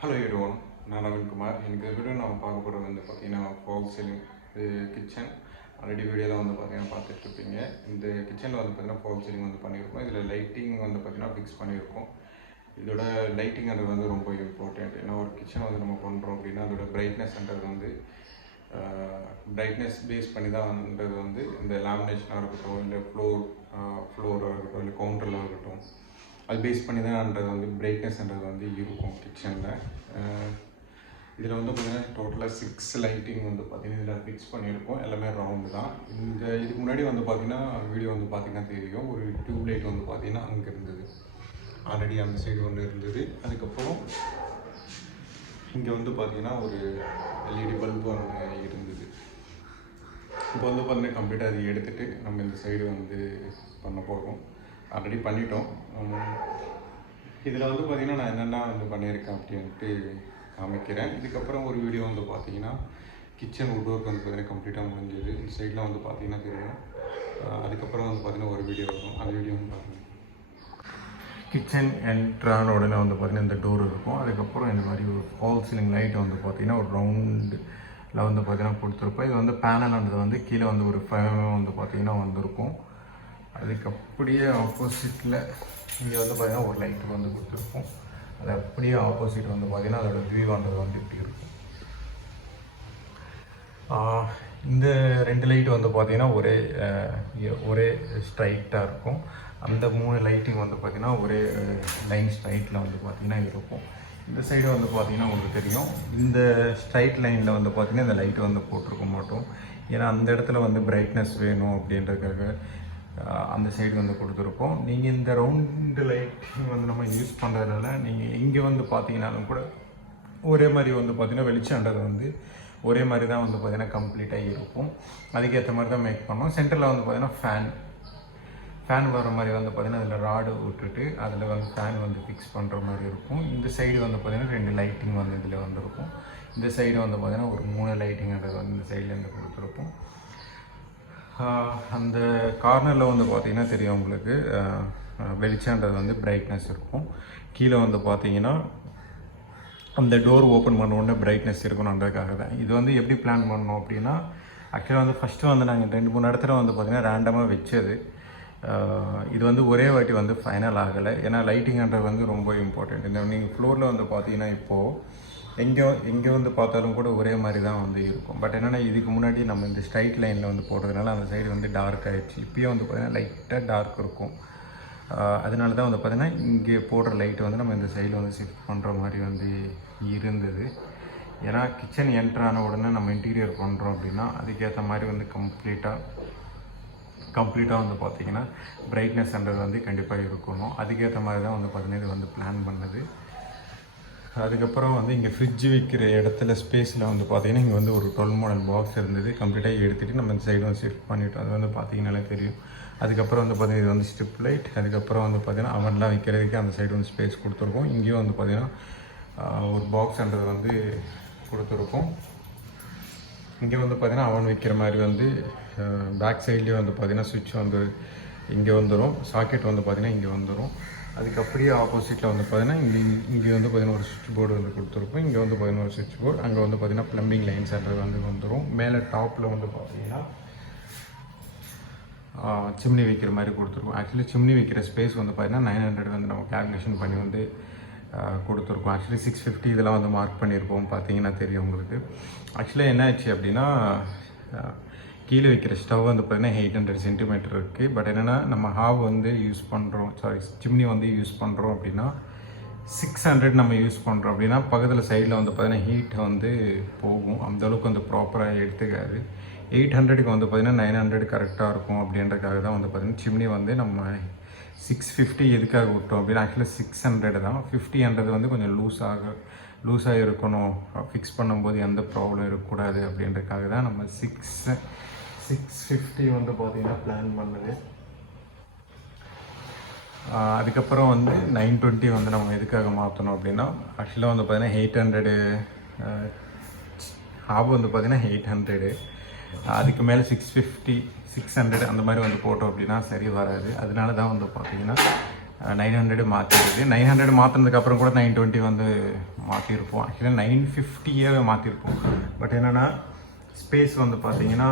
Hello everyone, நான் நவீன் குமார். இந்த video நம்ம பார்க்க போகிறது வந்து பார்த்தீங்கன்னா ஃபால் சீலிங் கிச்சன். ஆல்ரெடி வீடியோவில் வந்து பார்த்தீங்கன்னா பார்த்துட்டு இருப்பீங்க. இந்த கிச்சனில் வந்து பார்த்தீங்கன்னா ஃபால் சீலிங் வந்து பண்ணியிருக்கோம். இதில் லைட்டிங் வந்து பார்த்தீங்கன்னா ஃபிக்ஸ் பண்ணியிருக்கோம். இதோட லைட்டிங்கிறது வந்து ரொம்ப இம்பார்ட்டண்ட். ஏன்னா ஒரு கிச்சன் வந்து நம்ம பண்ணுறோம் அப்படின்னா அதோட பிரைட்னஸ்ன்றது வந்து பிரைட்னஸ் பேஸ் பண்ணி தான்ன்றது வந்து இந்த லேமினேஷனாக இருக்கட்டும், இல்லை ஃப்ளோராக இருக்கட்டும், இல்லை கவுண்டரில் இருக்கட்டும், அது பேஸ் பண்ணி தான்ன்றது வந்து பிரைட்னஸ்ன்றது வந்து இருக்கும் கிச்சனில். இதில் வந்து பார்த்திங்கன்னா டோட்டலாக 6 லைட்டிங் வந்து பார்த்திங்கன்னா இதில் ஃபிக்ஸ் பண்ணியிருக்கோம். எல்லாமே ரவுண்டு தான். இதுக்கு முன்னாடி வந்து பார்த்திங்கன்னா வீடியோ வந்து பார்த்திங்கன்னா தெரியும், ஒரு டியூப் லைட் வந்து பார்த்திங்கன்னா அங்கே இருந்தது. ஆல்ரெடி அந்த சைடு ஒன்று இருந்தது. அதுக்கப்புறம் இங்கே வந்து பார்த்திங்கன்னா ஒரு எல்இடி பல்பு ஒன்று இருந்தது. இப்போ வந்து பார்த்திங்கன்னா கம்ப்ளீட்டாக அதை எடுத்துகிட்டு நம்ம இந்த சைடு வந்து பண்ண போகிறோம். ஆல்ரெடி பண்ணிட்டோம். இதில் வந்து பார்த்திங்கன்னா நான் என்னென்ன வந்து பண்ணியிருக்கேன் அப்படின்ட்டு காமிக்கிறேன். இதுக்கப்புறம் ஒரு வீடியோ வந்து பார்த்திங்கன்னா கிச்சன் வுட் ஒர்க் வந்து பார்த்திங்கன்னா கம்ப்ளீட்டாக முடிஞ்சது. இந்த சைடில் வந்து பார்த்திங்கன்னா தெரியும். அதுக்கப்புறம் வந்து பார்த்திங்கன்னா ஒரு வீடியோ வரும். அந்த வீடியோ வந்து பாருங்கள். கிச்சன் என்ட்ரான உடனே வந்து பார்த்திங்கன்னா இந்த டோர் இருக்கும். அதுக்கப்புறம் இந்த மாதிரி ஒரு ஃபால் சீலிங் லைட்டை வந்து பார்த்திங்கன்னா ஒரு ரவுண்டில் வந்து பார்த்திங்கன்னா கொடுத்துருப்போம். இது வந்து பேனல்ன்றது வந்து கீழே வந்து ஒரு 5 வந்து பார்த்திங்கன்னா வந்திருக்கும். அதுக்கு அப்படியே ஆப்போசிட்டில் இங்கே வந்து பார்த்திங்கன்னா ஒரு லைட்டு வந்து கொடுத்துருப்போம். அது அப்படியே ஆப்போசிட் வந்து பார்த்திங்கன்னா அதோட வியூவானது வந்து இப்படி இருக்கும். இந்த 2 லைட்டு வந்து பார்த்திங்கன்னா ஒரே ஸ்ட்ரைட்டாக இருக்கும். அந்த 3 லைட்டிங் வந்து பார்த்திங்கன்னா ஒரே லைன் ஸ்ட்ரைட்டில் வந்து பார்த்திங்கன்னா இருக்கும். இந்த சைடு வந்து பார்த்திங்கன்னா உங்களுக்கு தெரியும், இந்த ஸ்ட்ரைட் லைனில் வந்து பார்த்திங்கன்னா இந்த லைட்டு வந்து போட்டிருக்க மாட்டோம். ஏன்னா அந்த இடத்துல வந்து பிரைட்னஸ் வேணும் அப்படின்றதுக்காக அந்த சைடு வந்து கொடுத்துருக்கோம். நீங்கள் இந்த ரவுண்டு லைட்டிங் வந்து நம்ம யூஸ் பண்ணுறதுனால நீங்கள் இங்கே வந்து பார்த்தீங்கன்னாலும் கூட ஒரே மாதிரி வந்து பார்த்திங்கன்னா வெளிச்சம்ன்றது வந்து ஒரே மாதிரி தான் வந்து பார்த்திங்கன்னா கம்ப்ளீட்டாக இருக்கும். அதுக்கேற்ற மாதிரி தான் மேக் பண்ணோம். சென்டரில் வந்து பார்த்திங்கன்னா ஃபேன் வர மாதிரி வந்து பார்த்திங்கன்னா அதில் ராடு விட்டுட்டு அதில் வந்து ஃபேன் வந்து ஃபிக்ஸ் பண்ணுற மாதிரி இருக்கும். இந்த சைடு வந்து பார்த்திங்கன்னா 2 லைட்டிங் வந்து இதில் வந்துருக்கும். இந்த சைடு வந்து பார்த்திங்கன்னா ஒரு 3 லைட்டிங்கிறது வந்து இந்த சைட்லேருந்து கொடுத்துருப்போம். அந்த கார்னரில் வந்து பார்த்திங்கன்னா தெரியும் உங்களுக்கு, வெளிச்சன்றது வந்து பிரைட்னஸ் இருக்கும். கீழே வந்து பார்த்திங்கன்னா அந்த டோர் ஓப்பன் பண்ண உடனே பிரைட்னஸ் இருக்கணுன்றதுக்காக தான். இது வந்து எப்படி பிளான் பண்ணோம் அப்படின்னா, ஆக்சுவலாக வந்து ஃபஸ்ட்டு வந்து நாங்கள் 2-3 இடத்துல வந்து பார்த்திங்கன்னா ரேண்டமாக வச்சது. இது வந்து ஒரே வாட்டி வந்து ஃபைனல் ஆகலை. ஏன்னா லைட்டிங்ன்றது வந்து ரொம்ப இம்பார்ட்டண்ட். இந்த நீங்கள் ஃப்ளோரில் வந்து பார்த்தீங்கன்னா இப்போது எங்கே வந்து பார்த்தாலும் கூட ஒரே மாதிரி தான் வந்து இருக்கும். பட் என்னென்னா இதுக்கு முன்னாடி நம்ம இந்த ஸ்ட்ரைட் லைனில் வந்து போடுறதுனால அந்த சைடு வந்து டார்க் ஆகிடுச்சு. இப்போயும் வந்து பார்த்திங்கன்னா லைட்டாக டார்க் இருக்கும். அதனால தான் வந்து பார்த்திங்கன்னா இங்கே போடுற லைட்டு வந்து நம்ம இந்த சைடில் வந்து ஷிஃப்ட் பண்ணுற மாதிரி வந்து இருந்தது. ஏன்னா கிச்சன் என்ட்ரான உடனே நம்ம இன்டீரியர் பண்ணுறோம் அப்படின்னா அதுக்கேற்ற மாதிரி வந்து கம்ப்ளீட்டாக வந்து பார்த்திங்கன்னா பிரைட்னஸ்ன்றது வந்து கண்டிப்பாக இருக்கணும். அதுக்கேற்ற மாதிரி தான் வந்து பார்த்திங்கன்னா இது வந்து பிளான் பண்ணது. அதுக்கப்புறம் வந்து இங்கே ஃப்ரிட்ஜ் வைக்கிற இடத்துல ஸ்பேஸில் வந்து பார்த்திங்கன்னா இங்கே வந்து ஒரு 12 மாடல் பாக்ஸ் இருந்தது. கம்ப்ளீட்டாக எடுத்துகிட்டு நம்ம இந்த சைடு வந்து ஷிஃப்ட் பண்ணிவிட்டோம். அது வந்து பார்த்திங்கனாலே தெரியும். அதுக்கப்புறம் வந்து பார்த்திங்கன்னா இது வந்து ஸ்ட்ரிப் லைட். அதுக்கப்புறம் வந்து பார்த்திங்கன்னா அவன்லாம் வைக்கிறதுக்கு அந்த சைடு வந்து ஸ்பேஸ் கொடுத்துருக்கோம். இங்கேயும் வந்து பார்த்திங்கன்னா ஒரு பாக்ஸ்ன்றது வந்து கொடுத்துருக்கோம். இங்கே வந்து பார்த்திங்கன்னா அவன் வைக்கிற மாதிரி வந்து பேக் சைட்லேயே வந்து பார்த்திங்கன்னா சுவிட்ச் வந்து இங்கே வந்துடும். சாக்கெட் வந்து பார்த்திங்கன்னா இங்கே வந்துடும். அதுக்கு அப்படியே ஆப்போசிட்டில் வந்து பார்த்திங்கன்னா இங்கே வந்து பார்த்திங்கன்னா ஒரு சுவிட்ச் போர்டு வந்து கொடுத்துருப்போம். இங்கே வந்து பார்த்திங்கன்னா ஒரு சுவிட்ச் போர்டு. அங்கே வந்து பார்த்திங்கன்னா ப்ளம்பிங் லைன்ஸ்ன்றது வந்து வந்துடும். மேலே டாப்பில் வந்து பார்த்திங்கன்னா சிம்னி வைக்கிற மாதிரி கொடுத்துருக்கோம். ஆக்சுவலி சிம்னி வைக்கிற ஸ்பேஸ் வந்து பார்த்திங்கன்னா 900 வந்து நம்ம கேல்குலேஷன் பண்ணி வந்து கொடுத்துருக்கோம். ஆக்சுவலி 650 இதெல்லாம் வந்து மார்க் பண்ணியிருக்கோம். பார்த்தீங்கன்னா தெரியும் உங்களுக்கு. ஆக்சுவலாக என்ன ஆச்சு அப்படின்னா, கீழே வைக்கிற ஸ்டவ் வந்து பார்த்திங்கன்னா 800 சென்டிமீட்டர் இருக்குது. பட் என்னென்னா நம்ம ஹாவ் வந்து யூஸ் பண்ணுறோம், சிம்னி வந்து யூஸ் பண்ணுறோம் அப்படின்னா 600 நம்ம யூஸ் பண்ணுறோம் அப்படின்னா பக்கத்தில் சைடில் வந்து பார்த்திங்கன்னா ஹீட் வந்து போகும். அந்தளவுக்கு வந்து ப்ராப்பராக எடுத்துக்காது. 800க்கு வந்து பார்த்திங்கன்னா 900 கரெக்டாக இருக்கும். அப்படின்றதுக்காக தான் வந்து பார்த்திங்கன்னா சிம்னி வந்து நம்ம 650 எதுக்காக விட்டோம் அப்படின்னா, ஆக்சுவலாக 600 தான். 50 வந்து கொஞ்சம் லூஸாக இருக்கணும். ஃபிக்ஸ் பண்ணும்போது எந்த ப்ராப்ளம் இருக்கக்கூடாது அப்படின்றதுக்காக தான் நம்ம 650 வந்து பார்த்திங்கன்னா பிளான் பண்ணது. அதுக்கப்புறம் வந்து 920 வந்து நம்ம எதுக்காக மாற்றணும் அப்படின்னா, ஆக்சுவலாக வந்து பார்த்திங்கன்னா 800 ஹாப் வந்து பார்த்திங்கன்னா 800. அதுக்கு மேலே 650 600 அந்த மாதிரி வந்து போட்டோம் அப்படின்னா சரி வராது. அதனால தான் வந்து பார்த்திங்கன்னா 900 மாற்றிடுது. 900 மாற்றினதுக்கப்புறம் கூட 920 வந்து மாற்றிருப்போம். ஆக்சுவலாக 950 மாற்றிருப்போம். பட் என்னென்னா ஸ்பேஸ் வந்து பார்த்திங்கன்னா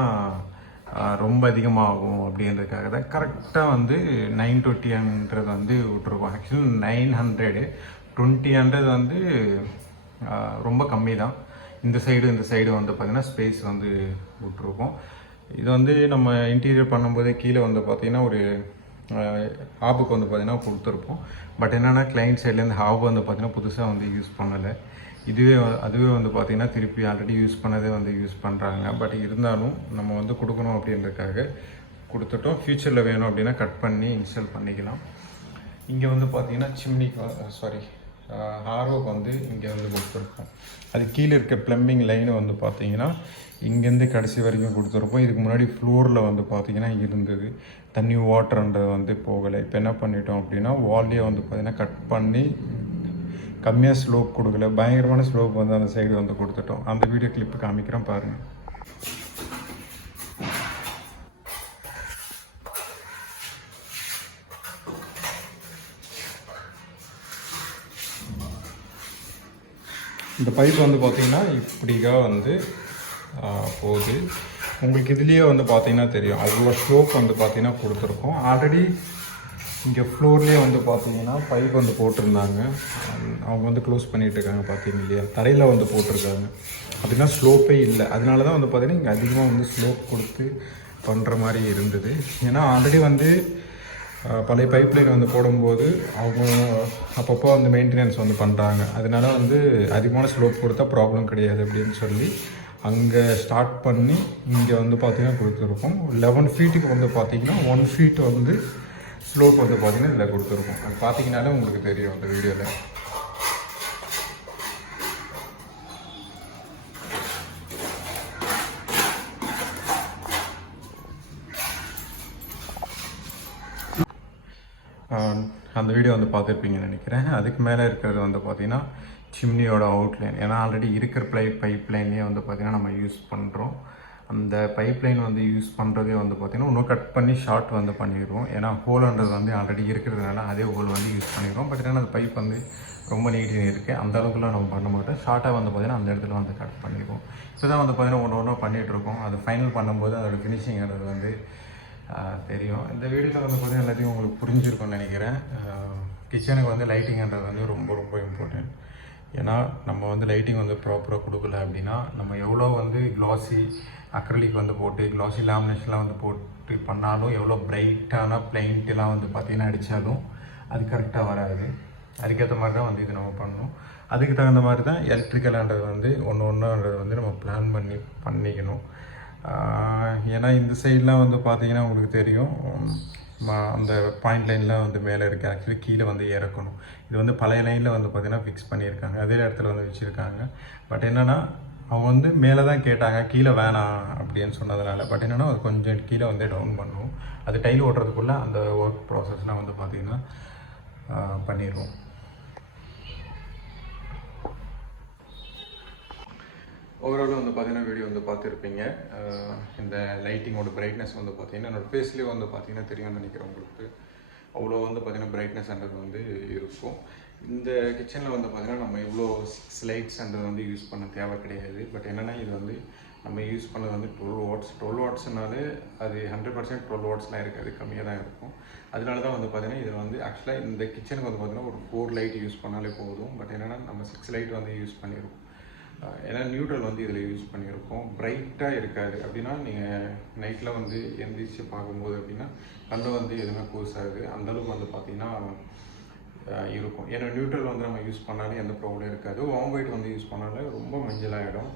ரொம்ப அதிகமாகும் அப்படின்றதுக்காக தான் கரெக்டாக வந்து 920 வந்து விட்ருக்கோம். ஆக்சுவலி 900 வந்து ரொம்ப கம்மி தான். இந்த சைடு வந்து பார்த்திங்கன்னா ஸ்பேஸ் வந்து விட்ருக்கோம். இது வந்து நம்ம இன்டீரியர் பண்ணும்போதே கீழே வந்து பார்த்திங்கன்னா ஒரு ஹாபுக்கு வந்து பார்த்திங்கன்னா கொடுத்துருப்போம். பட் என்னென்னா கிளைண்ட் சைட்லேருந்து ஹாப் வந்து பார்த்திங்கன்னா புதுசாக வந்து யூஸ் பண்ணலை. அதுவே வந்து பார்த்திங்கன்னா திருப்பி ஆல்ரெடி யூஸ் பண்ணதே வந்து யூஸ் பண்ணுறாங்க. பட் இருந்தாலும் நம்ம வந்து கொடுக்கணும் அப்படின்றதுக்காக கொடுத்துட்டோம். ஃப்யூச்சரில் வேணும் அப்படின்னா கட் பண்ணி இன்ஸ்டால் பண்ணிக்கலாம். இங்கே வந்து பார்த்திங்கன்னா ஹாரோக்கு வந்து இங்கே வந்து கொடுத்துருப்போம். அது கீழே இருக்க ப்ளம்பிங் லைனை வந்து பார்த்திங்கன்னா இங்கேருந்து கடைசி வரைக்கும் கொடுத்துருப்போம். இதுக்கு முன்னாடி ஃப்ளோரில் வந்து பார்த்திங்கன்னா இருந்தது தண்ணி வாட்டர்ன்றது வந்து போகலை. இப்போ என்ன பண்ணிட்டோம் அப்படின்னா வால்லே வந்து பார்த்திங்கன்னா கட் பண்ணி கம்மியாக ஸ்லோப் கொடுக்கல, பயங்கரமான ஸ்லோப் வந்து அந்த சைடு வந்து கொடுத்துட்டோம். அந்த வீடியோ கிளிப்பு காமிக்கிறேன் பாருங்கள். இந்த பைப் வந்து பார்த்திங்கன்னா இப்படிக்காக வந்து போகுது. உங்களுக்கு இதுலேயே வந்து பார்த்திங்கன்னா தெரியும் அவ்வளோ ஸ்லோப் வந்து பார்த்திங்கன்னா கொடுத்துருக்கோம். ஆல்ரெடி இங்கே ஃப்ளோர்லேயே வந்து பார்த்திங்கன்னா பைப் வந்து போட்டிருந்தாங்க. அவங்க வந்து க்ளோஸ் பண்ணிகிட்டு இருக்காங்க. பார்த்தீங்க இல்லையா, தரையில் வந்து போட்டிருக்காங்க. அப்படின்னா ஸ்லோப்பே இல்லை. அதனால தான் வந்து பார்த்திங்கன்னா இங்கே அதிகமாக வந்து ஸ்லோப் கொடுத்து பண்ணுற மாதிரி இருந்தது. ஏன்னா ஆல்ரெடி வந்து பழைய பைப்லைன் வந்து போடும்போது அவங்க அப்பப்போ வந்து மெயின்டெனன்ஸ் வந்து பண்ணுறாங்க. அதனால வந்து அதிகமான ஸ்லோப் கொடுத்தா ப்ராப்ளம் கிடையாது அப்படின்னு சொல்லி அங்கே ஸ்டார்ட் பண்ணி இங்கே வந்து பார்த்திங்கன்னா கொடுத்துருக்கோம். 11 ஃபீட்டுக்கு வந்து பார்த்திங்கன்னா 1 ஃபீட் வந்து ஸ்லோப் வந்து பார்த்திங்கன்னா இதில் கொடுத்துருக்கோம். அது பார்த்திங்கனாலே உங்களுக்கு தெரியும் அந்த வீடியோவில். அந்த வீடியோ வந்து பார்த்துருப்பீங்கன்னு நினைக்கிறேன். அதுக்கு மேலே இருக்கிறது வந்து பார்த்திங்கன்னா சிம்னியோட அவுட்லைன். ஏன்னா ஆல்ரெடி இருக்கிற பைப் லைனே வந்து பார்த்திங்கன்னா நம்ம யூஸ் பண்ணுறோம். அந்த பைப் லைன் வந்து யூஸ் பண்ணுறதே வந்து பார்த்திங்கன்னா இன்னும் கட் பண்ணி ஷார்ட் வந்து பண்ணிடுவோம். ஏன்னா ஹோல்ன்றது வந்து ஆல்ரெடி இருக்கிறதுனால அதே ஹோல் வந்து யூஸ் பண்ணிடுவோம். பட் ஏன்னா அந்த பைப் வந்து ரொம்ப நீட்டாக இருக்குது. அந்த அளவுக்குலாம் நம்ம பண்ண மாட்டோம். ஷார்ட்டாக வந்து பார்த்திங்கன்னா அந்த இடத்துல வந்து கட் பண்ணிடுவோம். இப்போ தான் வந்து பார்த்திங்கன்னா ஒன்று பண்ணிகிட்ருக்கோம். அது ஃபைனல் பண்ணும்போது அதோட ஃபினிஷிங்கிறது வந்து தெரியும். இந்த வீடியோவில் வந்து பார்த்திங்கன்னா எல்லாத்தையும் உங்களுக்கு புரிஞ்சிருக்கும்னு நினைக்கிறேன். கிச்சனுக்கு வந்து லைட்டிங்கிறது வந்து ரொம்ப ரொம்ப இம்பார்ட்டன்ட். ஏன்னா நம்ம வந்து லைட்டிங் வந்து ப்ராப்பராக கொடுக்கல அப்படின்னா நம்ம எவ்வளோ வந்து க்ளாஸி அக்ரலிக் வந்து போட்டு க்ளாஸி லேமினேஷன்லாம் வந்து போட்டு பண்ணாலும் எவ்வளோ பிரைட்டான பெயிண்ட்லாம் வந்து பார்த்திங்கன்னா அடித்தாலும் அது கரெக்டாக வராது. அதுக்கேற்ற மாதிரி தான் வந்து இது நம்ம பண்ணணும். அதுக்கு தகுந்த மாதிரி தான் எலக்ட்ரிக்கல்ன்றது வந்து ஒன்றுன்றது வந்து நம்ம பிளான் பண்ணிக்கணும். ஏன்னா இந்த சைட்லாம் வந்து பார்த்திங்கன்னா உங்களுக்கு தெரியும் அந்த பாயிண்ட் லைன்லாம் வந்து மேலே இருக்குது. ஆக்சுவலி கீழே வந்து இறக்கணும். இது வந்து பழைய லைனில் வந்து பார்த்திங்கன்னா ஃபிக்ஸ் பண்ணியிருக்காங்க. அதே இடத்துல வந்து வச்சுருக்காங்க. பட் என்னென்னா அவங்க வந்து மேலே தான் கேட்டாங்க, கீழே வேணாம் அப்படின்னு சொன்னதுனால. பட் என்னென்னா அது கொஞ்சம் கீழே வந்து டவுன் பண்ணுவோம். அது டைல் ஓட்டுறதுக்குள்ளே அந்த ஒர்க் ப்ராசஸ்லாம் வந்து பார்த்திங்கன்னா பண்ணிடுவோம். ஓவரால் வந்து பார்த்திங்கன்னா வீடியோ வந்து பார்த்துருப்பீங்க. இந்த லைட்டிங்கோட பிரைட்னஸ் வந்து பார்த்திங்கன்னா என்னோடய ஃபேஸ்லேயே வந்து பார்த்திங்கன்னா தெரியும்னு நினைக்கிறேன் உங்களுக்கு. அவ்வளோ வந்து பார்த்திங்கன்னா பிரைட்னஸ்ன்றது வந்து இருக்கும். இந்த கிச்சனில் வந்து பார்த்திங்கன்னா நம்ம இவ்வளோ 6 லைட்ஸ்ன்றது வந்து யூஸ் பண்ண தேவை கிடையாது. பட் என்னென்னா இது வந்து நம்ம யூஸ் பண்ணது வந்து 12 வாட்ஸ்னாலே அது 100% 12 வாட்ஸ்லாம் இருக்காது, கம்மியாக தான் இருக்கும். அதனால தான் வந்து பார்த்திங்கன்னா இதில் வந்து ஆக்சுவலாக இந்த கிச்சனுக்கு வந்து பார்த்திங்கன்னா ஒரு 4 லைட் யூஸ் பண்ணாலே போதும். பட் என்னென்னா நம்ம 6 லைட் வந்து யூஸ் பண்ணியிருக்கோம். ஏன்னா நியூட்ரல் வந்து இதில் யூஸ் பண்ணியிருக்கோம். பிரைட்டாக இருக்காது. அப்படின்னா நீங்கள் நைட்டில் வந்து எந்திரிச்சு பார்க்கும்போது அப்படின்னா கண்ணில் வந்து எதுவுமே கூசாது. அந்தளவுக்கு வந்து பார்த்திங்கன்னா இருக்கும். ஏன்னா நியூட்ரல் வந்து நம்ம யூஸ் பண்ணாலே எந்த ப்ராப்ளம் இருக்காது. வார்ம் ஒயிட் வந்து யூஸ் பண்ணாலே ரொம்ப மஞ்சளாகிடும்.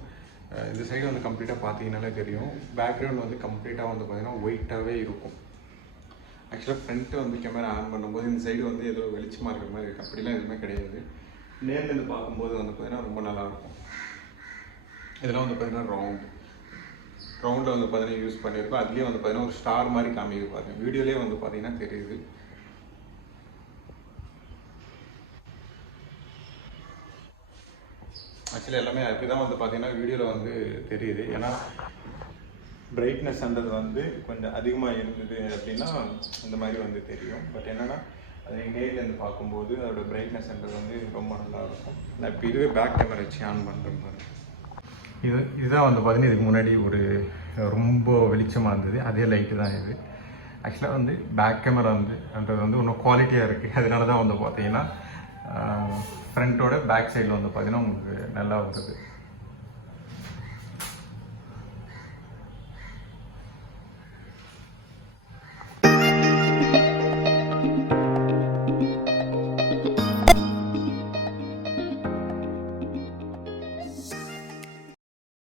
இந்த சைடு வந்து கம்ப்ளீட்டாக பார்த்தீங்கன்னாலே தெரியும். பேக்ரவுண்ட் வந்து கம்ப்ளீட்டாக வந்து பார்த்திங்கன்னா ஒயிட்டாகவே இருக்கும். ஆக்சுவலாக ஃப்ரண்ட்டு வந்து கேமரா ஆன் பண்ணும்போது இந்த சைடு வந்து ஏதோ வெளிச்சமாக இருக்கிற மாதிரி இருக்குது. அப்படிலாம் எதுவுமே கிடையாது. நேர்லேருந்து பார்க்கும்போது வந்து பார்த்திங்கன்னா ரொம்ப நல்லாயிருக்கும். இதெல்லாம் வந்து பார்த்திங்கன்னா ரவுண்டில் வந்து பார்த்திங்கன்னா யூஸ் பண்ணியிருக்கோம். அதுலேயே வந்து பார்த்திங்கன்னா ஒரு ஸ்டார் மாதிரி காமிக்குது பாருங்கள். வீடியோலேயே வந்து பார்த்திங்கன்னா தெரியுது. ஆக்சுவலி எல்லாமே அப்படி தான் வந்து பார்த்திங்கன்னா வீடியோவில் வந்து தெரியுது. ஏன்னா பிரைட்னஸ்ன்றது வந்து கொஞ்சம் அதிகமாக இருந்தது அப்படின்னா இந்த மாதிரி வந்து தெரியும். பட் என்னென்னா அது நேர்லேருந்து பார்க்கும்போது அதோட பிரைட்னஸ்ன்றது வந்து ரொம்ப நல்லாயிருக்கும். நான் இப்போ இதுவே பேக் கேமரா வச்சு ஆன் பண்ணுற மாதிரி இதுதான் வந்து பார்த்தீங்கன்னா இதுக்கு முன்னாடி ஒரு ரொம்ப வெளிச்சமாக இருந்தது, அதே லைட்டு தான் இது. ஆக்சுவலாக வந்து பேக் கேமரா வந்துன்றது வந்து இன்னும் குவாலிட்டியாக இருக்குது. அதனால தான் வந்து பார்த்தீங்கன்னா ஃப்ரண்ட்டோட பேக் சைடில் வந்து பார்த்தீங்கன்னா உங்களுக்கு நல்லா வருது.